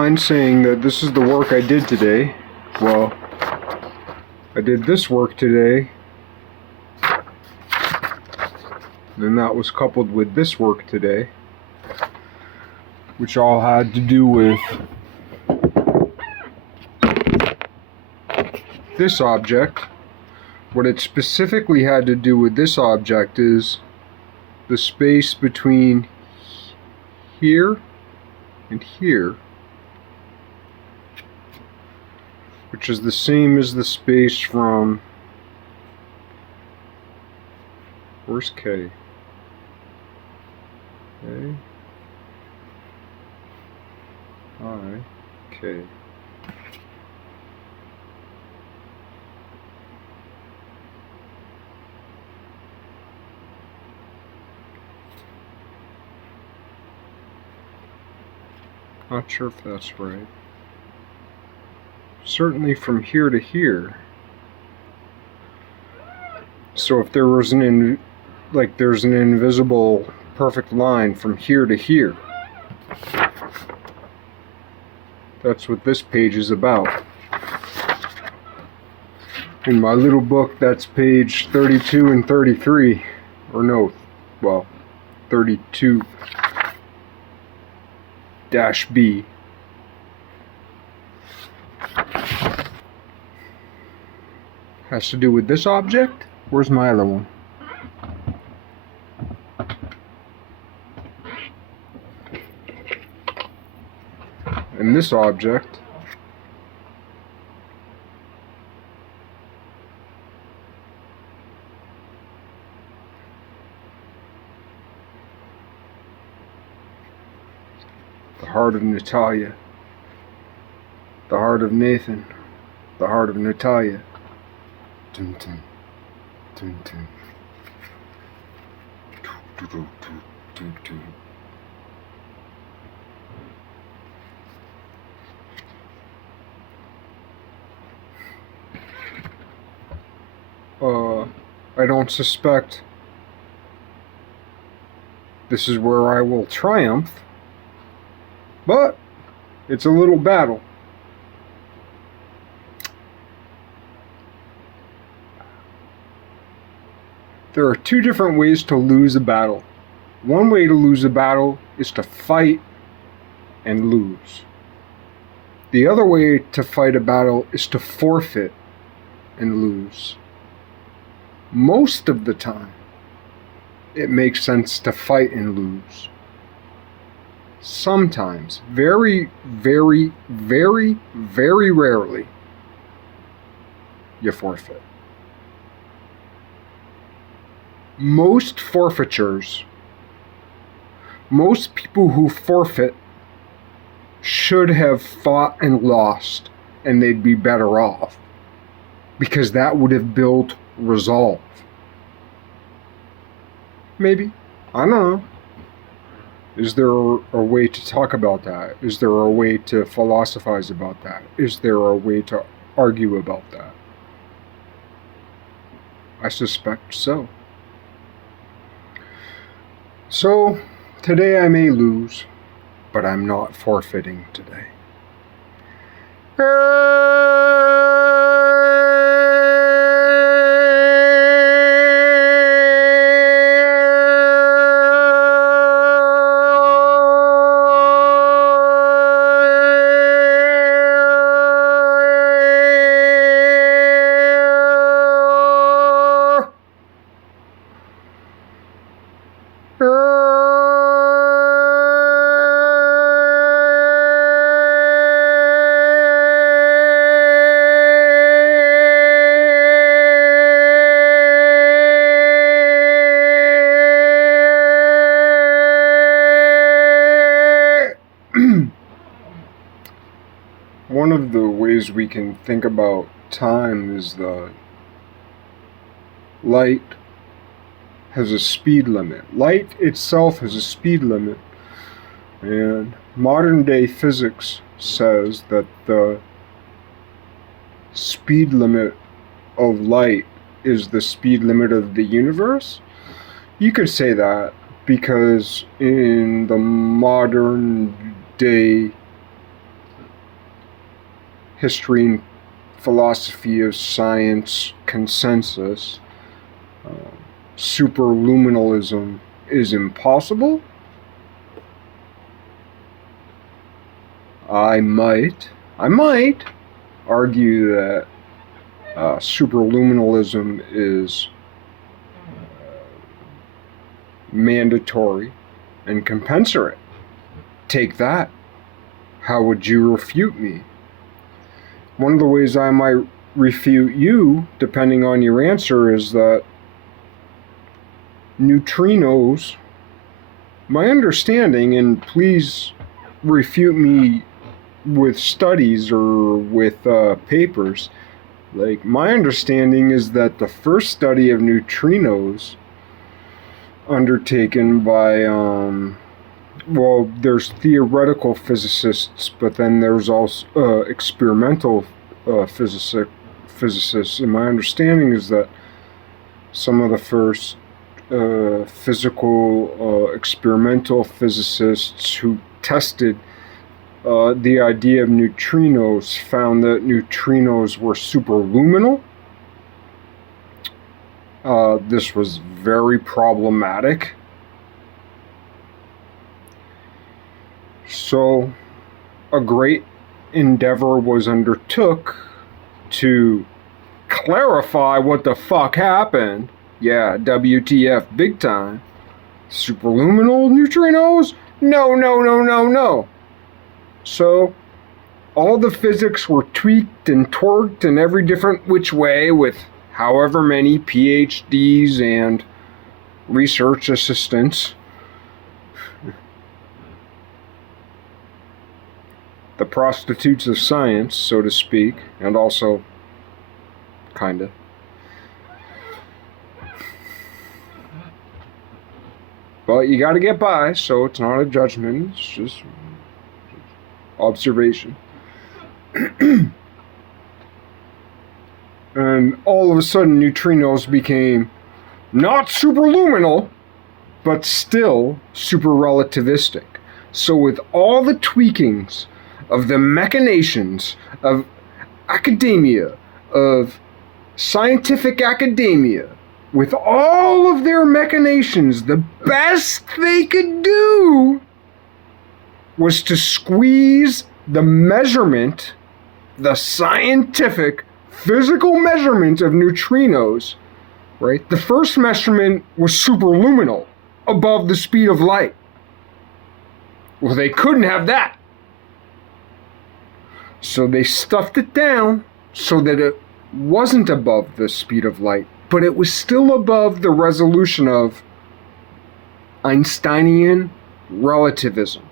mind saying that this is the work I did today. Well, I did this work today, and that was coupled with this work today, which all had to do with this object. What it specifically had to do with this object is the space between here and here, which is the same as the space from, where's K? A, I, K. Not sure if that's right. Certainly from here to here. So if there was there's an invisible perfect line from here to here. That's what this page is about. In my little book, that's page 32 and 33. Or no, well, 32-B. Has to do with this object? Where's my other one? And this object the heart of Natalia, the heart of Nathan, the heart of Natalia. Dun, dun, dun, dun. Dun, dun, dun, dun, dun. I don't suspect this is where I will triumph, but it's a little battle. There are two different ways to lose a battle. One way to lose a battle is to fight and lose. The other way to fight a battle is to forfeit and lose. Most of the time, it makes sense to fight and lose. Sometimes, very, very, very, very rarely, you forfeit. Most forfeitures, most people who forfeit should have fought and lost, and they'd be better off, because that would have built resolve. Maybe. I don't know. Is there a way to talk about that? Is there a way to philosophize about that? Is there a way to argue about that? I suspect so. So, today I may lose, but I'm not forfeiting today. One of the ways we can think about time is the light has a speed limit. Light itself has a speed limit, and modern day physics says that the speed limit of light is the speed limit of the universe. You could say that because in the modern day history and philosophy of science consensus, Super-Luminalism is impossible? I might argue that Super-Luminalism is mandatory and compensatory. Take that. How would you refute me? One of the ways I might refute you, depending on your answer, is that neutrinos, my understanding, and please refute me with studies or with papers, like my understanding is that the first study of neutrinos undertaken by well, there's theoretical physicists, but then there's also experimental physicists, and my understanding is that some of the first physical experimental physicists who tested the idea of neutrinos found that neutrinos were superluminal. This was very problematic. So a great endeavor was undertook to clarify what the fuck happened. Yeah, WTF big time. Superluminal neutrinos? No. So all the physics were tweaked and torqued in every different which way with however many PhDs and research assistants. The prostitutes of science, so to speak, and also kinda. But you gotta get by, so it's not a judgment, it's just observation. And all of a sudden neutrinos became not superluminal, but still super-relativistic. So with all the tweakings of the machinations of academia, of scientific academia, with all of their machinations, the best they could do was to squeeze the measurement, the scientific, physical measurement of neutrinos, right? The first measurement was superluminal, above the speed of light. Well, they couldn't have that. So they stuffed it down so that it wasn't above the speed of light, but it was still above the resolution of Einsteinian relativism.